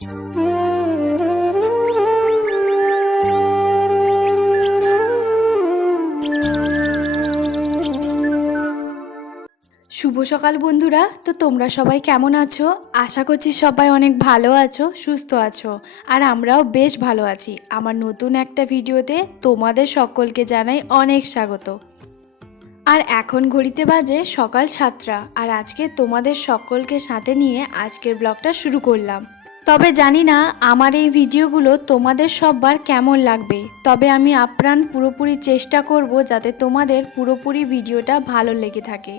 শুভ সকাল বন্ধুরা। তো তোমরা সবাই কেমন আছো? আশা করছি সবাই অনেক ভালো আছো, সুস্থ আছো, আর আমরাও বেশ ভালো আছি। আমার নতুন একটা ভিডিওতে তোমাদের সকলকে জানাই অনেক স্বাগত। আর এখন ঘড়িতে বাজে সকাল 7টা, আর আজকে তোমাদের সকলকে সাথে নিয়ে আজকের ব্লগটা শুরু করলাম। তবে জানি না আমার এই ভিডিওগুলো তোমাদের সবার কেমন লাগবে, তবে আমি আপ্রাণ পুরোপুরি চেষ্টা করব যাতে তোমাদের পুরোপুরি ভিডিওটা ভালো লেগে থাকে।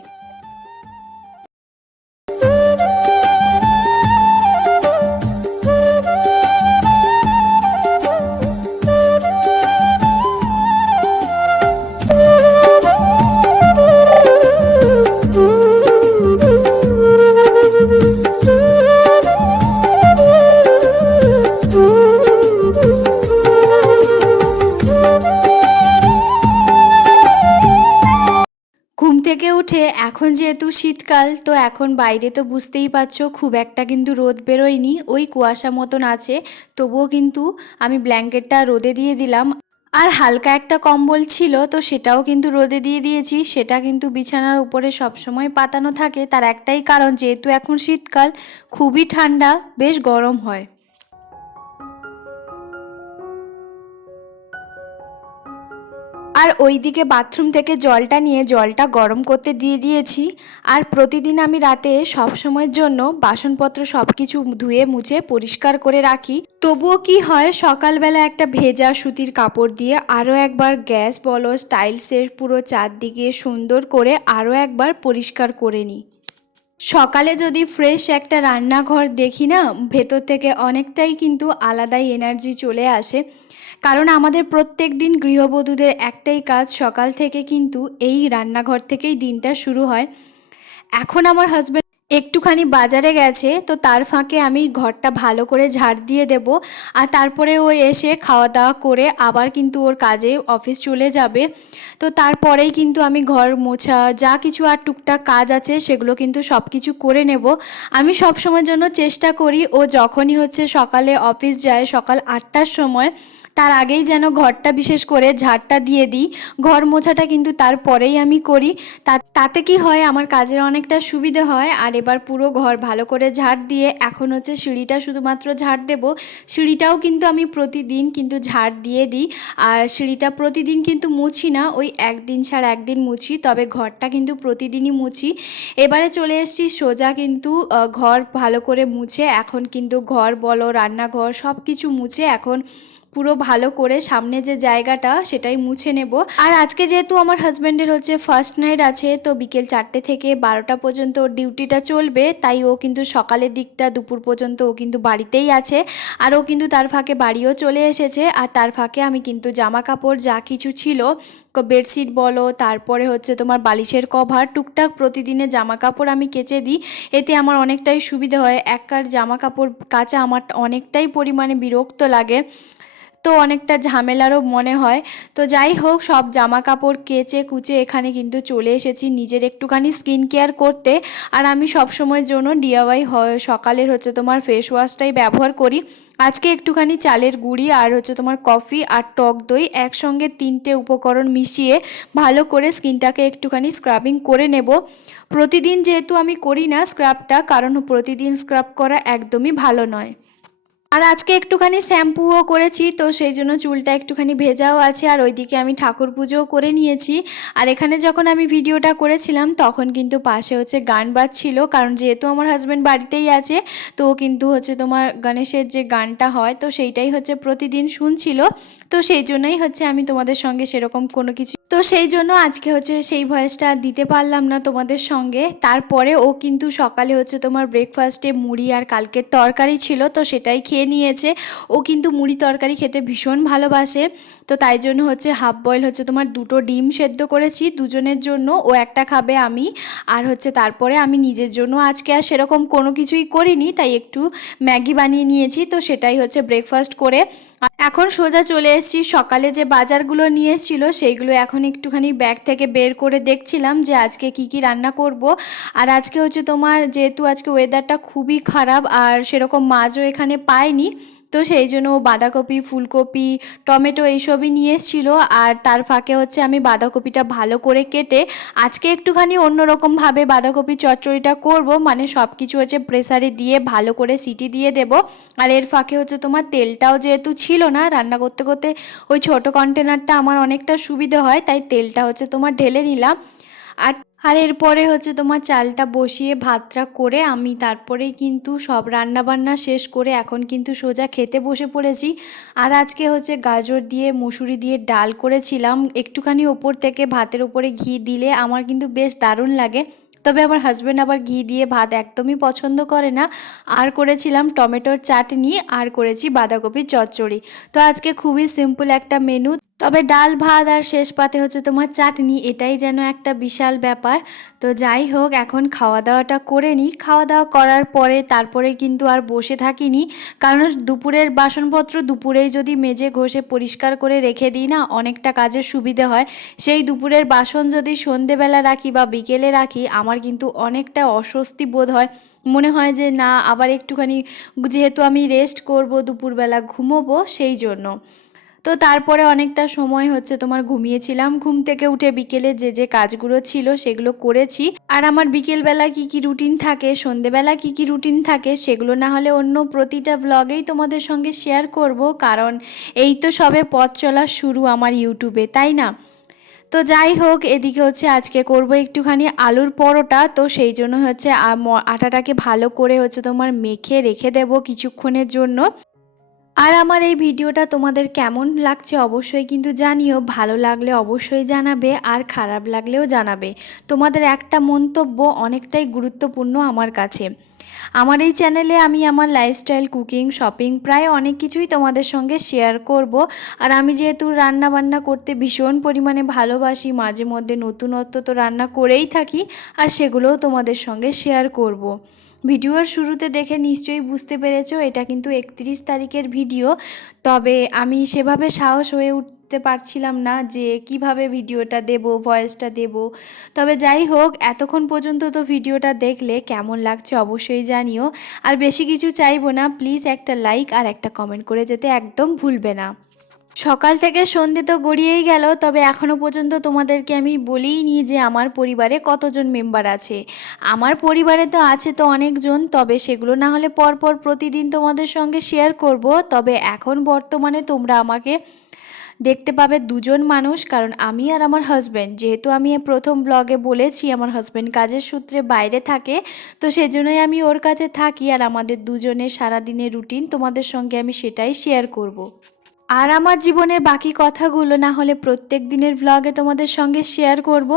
ঘুম থেকে উঠে এখন যেহেতু শীতকাল, তো এখন বাইরে তো বুঝতেই পারছো খুব একটা কিন্তু রোদ বেরোয়নি, ওই কুয়াশা মতন আছে। তবুও কিন্তু আমি ব্ল্যাঙ্কেটটা রোদে দিয়ে দিলাম, আর হালকা একটা কম্বল ছিল তো সেটাও কিন্তু রোদে দিয়ে দিয়েছি। সেটা কিন্তু বিছানার উপরে সবসময় পাতানো থাকে, তার একটাই কারণ যেহেতু এখন শীতকাল, খুবই ঠান্ডা, বেশ গরম হয়। আর ওইদিকে বাথরুম থেকে জলটা নিয়ে জলটা গরম করতে দিয়ে দিয়েছি। আর প্রতিদিন আমি রাতে সব সময়ের জন্য বাসনপত্র সব কিছু ধুয়ে মুছে পরিষ্কার করে রাখি। তবুও কি হয়, সকালবেলা একটা ভেজা সুতির কাপড় দিয়ে আরও একবার গ্যাস বলো, টাইলসের পুরো চারদিকে সুন্দর করে আরও একবার পরিষ্কার করে নিই। সকালে যদি ফ্রেশ একটা রান্নাঘর দেখি না, ভেতর থেকে অনেকটাই কিন্তু আলাদাই এনার্জি চলে আসে। কারণ আমাদের প্রত্যেক দিন গৃহবধূদের একটাই কাজ, সকাল থেকে কিন্তু এই রান্নাঘর থেকেই দিনটা শুরু হয়। এখন আমার হাজব্যান্ড একটুখানি বাজারে গেছে, তো তার ফাঁকে আমি ঘরটা ভালো করে ঝাড় দিয়ে দেব। আর তারপরে ও এসে খাওয়া দাওয়া করে আবার কিন্তু ওর কাজে অফিস চলে যাবে। তো তারপরেই কিন্তু আমি ঘর মোছা যা কিছু আর টুকটাক কাজ আছে সেগুলো কিন্তু সব কিছু করে নেব। আমি সব সময়ের জন্য চেষ্টা করি ও যখনই হচ্ছে সকালে অফিস যায় সকাল 8টার সময়, তার আগেই যেন ঘরটা বিশেষ করে ঝাড়টা দিয়ে দিই। ঘর মোছাটা কিন্তু তারপরেই আমি করি। তাতে কি হয়, আমার কাজের অনেকটা সুবিধে হয়। আর এবার পুরো ঘর ভালো করে ঝাড় দিয়ে এখন হচ্ছে সিঁড়িটা শুধুমাত্র ঝাড় দেব। সিঁড়িটাও কিন্তু আমি প্রতিদিন কিন্তু ঝাড় দিয়ে দিই। আর সিঁড়িটা প্রতিদিন কিন্তু মুছি না, ওই একদিন ছাড়া একদিন মুছি, তবে ঘরটা কিন্তু প্রতিদিনই মুছি। এবারে চলে এসেছি সোজা কিন্তু ঘর ভালো করে মুছে, এখন কিন্তু ঘর বলো রান্নাঘর সব কিছু মুছে এখন পুরো ভালো করে সামনে যে জায়গাটা সেটাই মুছে নেব। আর আজকে যেহেতু আমার হাজব্যান্ডের হচ্ছে ফার্স্ট নাইট আছে, তো বিকেল 4টে থেকে 12টা পর্যন্ত ওর ডিউটিটা চলবে, তাই ও কিন্তু সকালের দিকটা দুপুর পর্যন্ত ও কিন্তু বাড়িতেই আছে। আর ও কিন্তু তার ফাঁকে বাড়িও চলে এসেছে। আর তার ফাঁকে আমি কিন্তু জামা কাপড় যা কিছু ছিল, বেডশিট বলো, তারপরে হচ্ছে তোমার বালিশের কভার, টুকটাক প্রতিদিনের জামা কাপড় আমি কেচে দিই। এতে আমার অনেকটাই সুবিধা হয়। একবার জামা কাপড় কাচা আমার অনেকটাই পরিমাণে বিরক্ত লাগে, তো অনেকটা ঝামেলারও মনে হয়। তো যাই হোক, সব জামা কাপড় কেচে কুচে এখানে কিন্তু চলে এসেছি নিজের একটুখানি স্কিন কেয়ার করতে। আর আমি সব সময়ের জন্য ডিআইওয়াই সকালের হচ্ছে তোমার ফেস ওয়াশটাই ব্যবহার করি। আজকে একটুখানি চালের গুঁড়ি আর হচ্ছে তোমার কফি আর টক দই একসঙ্গে 3টে উপকরণ মিশিয়ে ভালো করে স্কিনটাকে একটুখানি স্ক্রাবিং করে নেব। প্রতিদিন যেহেতু আমি করি না স্ক্রাবটা, কারণ প্রতিদিন স্ক্রাব করা একদমই ভালো নয়। আর আজকে একটুখানি শ্যাম্পুও করেছি, তো সেই জন্য চুলটা একটুখানি ভেজাও আছে। আর ওইদিকে আমি ঠাকুর পুজোও করে নিয়েছি। আর এখানে যখন আমি ভিডিওটা করেছিলাম তখন কিন্তু পাশে হচ্ছে গান বাজছিল, কারণ যেহেতু আমার হাজব্যান্ড বাড়িতেই আছে, তো কিন্তু হচ্ছে তোমার গণেশের যে গানটা হয় তো সেইটাই হচ্ছে প্রতিদিন শুনছিল। তো সেই জন্যই হচ্ছে আমি তোমাদের সঙ্গে সেরকম কোনো কিছু, তো সেই জন্য আজকে হচ্ছে সেই ভয়েসটা দিতে পারলাম না তোমাদের সঙ্গে। তারপরে ও কিন্তু সকালে হচ্ছে তোমার ব্রেকফাস্টে মুড়ি আর কালকের তরকারি ছিল, তো সেটাই খেয়ে নিয়েছে। ও কিন্তু মুড়ি তরকারি খেতে ভীষণ ভালোবাসে, তো তাই জন্য হচ্ছে হাফ বয়েল হচ্ছে তোমার 2টো ডিম সেদ্ধ করেছি দুজনের জন্য, ও একটা খাবে আমি, আর হচ্ছে তারপরে আমি নিজের জন্য আজকে আর সেরকম কোনো কিছুই করিনি, তাই একটু ম্যাগি বানিয়ে নিয়েছি। তো সেটাই হচ্ছে ব্রেকফাস্ট করে এখন সোজা চলে এসেছি, সকালে যে বাজারগুলো নিয়ে এসেছিল সেইগুলো এখন একটুখানি ব্যাগ থেকে বের করে দেখছিলাম যে আজকে কি কি রান্না করব। আর আজকে হচ্ছে তোমার, যেহেতু আজকে ওয়েদারটা খুবই খারাপ আর সেরকম মাছও এখানে পাইনি, তো সেই জন্য ও বাঁধাকপি, ফুলকপি, টমেটো এইসবই নিয়ে এসেছিলো। আর তার ফাঁকে হচ্ছে আমি বাঁধাকপিটা ভালো করে কেটে আজকে একটুখানি অন্যরকমভাবে বাঁধাকপি চচ্চড়িটা করব, মানে সব কিছু হচ্ছে প্রেসারে দিয়ে ভালো করে সিটি দিয়ে দেব। আর এর ফাঁকে হচ্ছে তোমার তেলটাও যেহেতু ছিল না রান্না করতে করতে, ওই ছোট কন্টেনারটা আমার অনেকটা সুবিধে হয়, তাই তেলটা হচ্ছে তোমার ঢেলে নিলাম। আর আর এরপরে হচ্ছে তোমার চালটা বসিয়ে ভাতটা করে আমি তারপরেই কিন্তু সব রান্না বান্না শেষ করে এখন কিন্তু সোজা খেতে বসে পড়েছি। আর আজকে হচ্ছে গাজর দিয়ে মুসুরি দিয়ে ডাল করেছিলাম, একটুখানি ওপর থেকে ভাতের ওপরে ঘি দিলে আমার কিন্তু বেশ দারুণ লাগে। তবে আমার হাজব্যান্ড আবার ঘি দিয়ে ভাত একদমই পছন্দ করে না। আর করেছিলাম টমেটোর চাটনি, আর করেছি বাঁধাকপির চচ্চড়ি। তো আজকে খুবই সিম্পল একটা মেনু, তবে ডাল ভাত আর শেষ পাতে হচ্ছে তোমার চাটনি, এটাই যেন একটা বিশাল ব্যাপার। তো যাই হোক, এখন খাওয়া দাওয়াটা করে নিই। খাওয়া দাওয়া করার পরে তারপরে কিন্তু আর বসে থাকিনি, কারণ দুপুরের বাসনপত্র দুপুরেই যদি মেজে ঘষে পরিষ্কার করে রেখে দিই না, অনেকটা কাজের সুবিধে হয়। সেই দুপুরের বাসন যদি সন্ধেবেলা রাখি বা বিকেলে রাখি, আমার কিন্তু অনেকটা অস্বস্তি বোধ হয়। মনে হয় যে না, আবার একটুখানি, যেহেতু আমি রেস্ট করব দুপুরবেলা ঘুমোবো সেই জন্য। তো তারপরে অনেকটা সময় হচ্ছে তোমার ঘুমিয়েছিলাম, ঘুম থেকে উঠে বিকেলে যে যে কাজগুলো ছিল সেগুলো করেছি। আর আমার বিকেলবেলা কি কি রুটিন থাকে, সন্ধেবেলা কি কি রুটিন থাকে, সেগুলো না হলে অন্য প্রতিটা ব্লগেই তোমাদের সঙ্গে শেয়ার করব, কারণ এই তো সবে পথ চলা শুরু আমার ইউটিউবে, তাই না? তো যাই হোক, এদিকে হচ্ছে আজকে করব একটুখানি আলুর পরোটা, তো সেই জন্য হচ্ছে আটাটাকে ভালো করে হচ্ছে তোমার মেখে রেখে দেব কিছুক্ষণের জন্য। আর আমার এই ভিডিওটা তোমাদের কেমন লাগছে অবশ্যই কিন্তু জানিও, ভালো লাগলে অবশ্যই জানাবে, আর খারাপ লাগলেও জানাবে। তোমাদের একটা মন্তব্য অনেকটাই গুরুত্বপূর্ণ আমার কাছে। আমার এই চ্যানেলে আমি আমার লাইফস্টাইল, কুকিং, শপিং, প্রায় অনেক কিছুই তোমাদের সঙ্গে শেয়ার করব। আর আমি যেহেতু রান্না বান্না করতে ভীষণ পরিমাণে ভালোবাসি, মাঝে মধ্যে নতুনত্ব তো রান্না করেই থাকি, আর সেগুলোও তোমাদের সঙ্গে শেয়ার করব। ভিডিওর শুরুতে দেখে নিশ্চয়ই বুঝতে পেরেছো এটা কিন্তু 31 তারিখের ভিডিও। তবে আমি সেভাবে সাহস হয়ে উঠতে পারছিলাম না যে কিভাবে ভিডিওটা দেব, ভয়েসটা দেব। তবে যাই হোক, এতক্ষণ পর্যন্ত তো ভিডিওটা দেখলে কেমন লাগছে অবশ্যই জানিও। আর বেশি কিছু চাইবো না, প্লিজ একটা লাইক আর একটা কমেন্ট করে যেতে একদম ভুলবে না। সকাল থেকে সন্ধে তো গড়িয়েই গেল, তবে এখনও পর্যন্ত তোমাদেরকে আমি বলিনি যে আমার পরিবারে কতজন মেম্বার আছে। আমার পরিবারে তো আছে তো অনেকজন, তবে সেগুলো না হলে পরপর প্রতিদিন তোমাদের সঙ্গে শেয়ার করব। তবে এখন বর্তমানে তোমরা আমাকে দেখতে পাবে দুজন মানুষ, কারণ আমি আর আমার হাজব্যান্ড, যেহেতু আমি প্রথম ব্লগে বলেছি আমার হাজব্যান্ড কাজের সূত্রে বাইরে থাকে, তো সেজন্যই আমি ওর কাছে থাকি। আর আমাদের দুজনের সারাদিনের রুটিন তোমাদের সঙ্গে আমি সেটাই শেয়ার করব। আর আমার জীবনের বাকি কথাগুলো না হলে প্রত্যেক দিনের ভ্লগে তোমাদের সঙ্গে শেয়ার করব।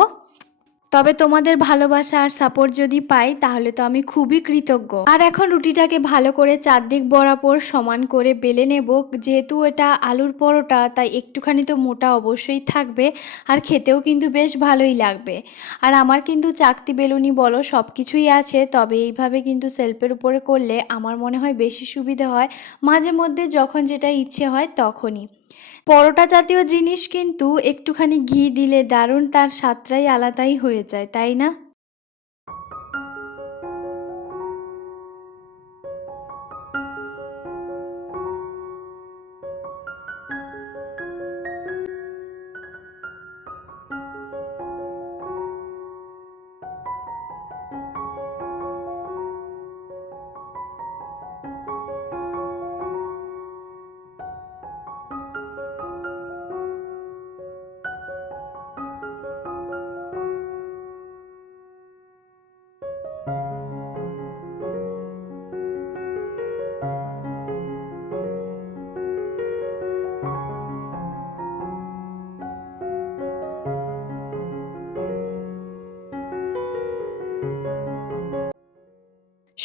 তবে তোমাদের ভালোবাসা আর সাপোর্ট যদি পাই তাহলে তো আমি খুবই কৃতজ্ঞ। আর এখন রুটিটাকে ভালো করে চারদিক বরাবর সমান করে বেলে নেব, যেহেতু এটা আলুর পরোটা তাই একটুখানি তো মোটা অবশ্যই থাকবে, আর খেতেও কিন্তু বেশ ভালোই লাগবে। আর আমার কিন্তু চাকতি বেলুনি বলো সব কিছুই আছে, তবে এইভাবে কিন্তু সেলফের উপরে করলে আমার মনে হয় বেশি সুবিধে হয়, মাঝে মধ্যে যখন যেটা ইচ্ছে হয় তখনই। পরোটা জাতীয় জিনিস কিন্তু একটুখানি ঘি দিলে দারুণ তার স্বাদটাই আলাদাই হয়ে যায়, তাই না?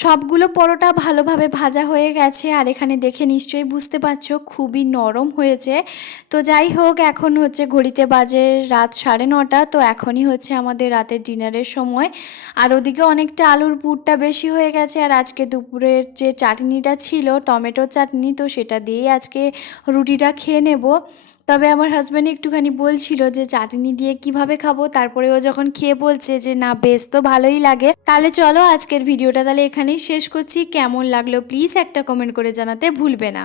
সবগুলো পরোটা ভালোভাবে ভাজা হয়ে গেছে আর এখানে দেখে নিশ্চয়ই বুঝতে পারছো খুবই নরম হয়েছে। তো যাই হোক, এখন হচ্ছে ঘড়িতে বাজে রাত 9:30, তো এখনই হচ্ছে আমাদের রাতের ডিনারের সময়। আর ওদিকে অনেকটা আলুর পুরটা বেশি হয়ে গেছে, আর আজকে দুপুরের যে চাটনিটা ছিল টমেটোর চাটনি, তো সেটা দিয়েই আজকে রুটিটা খেয়ে নেব। তবে আমার হাজব্যান্ড একটুখানি বলছিল যে চাটনি দিয়ে কিভাবে খাবো, তারপরে ও যখন খেয়ে বলছে যে না বেশ তো ভালোই লাগে, তাহলে চলো আজকের ভিডিওটা তাহলে এখানেই শেষ করছি। কেমন লাগলো প্লিজ একটা কমেন্ট করে জানাতে ভুলবে না।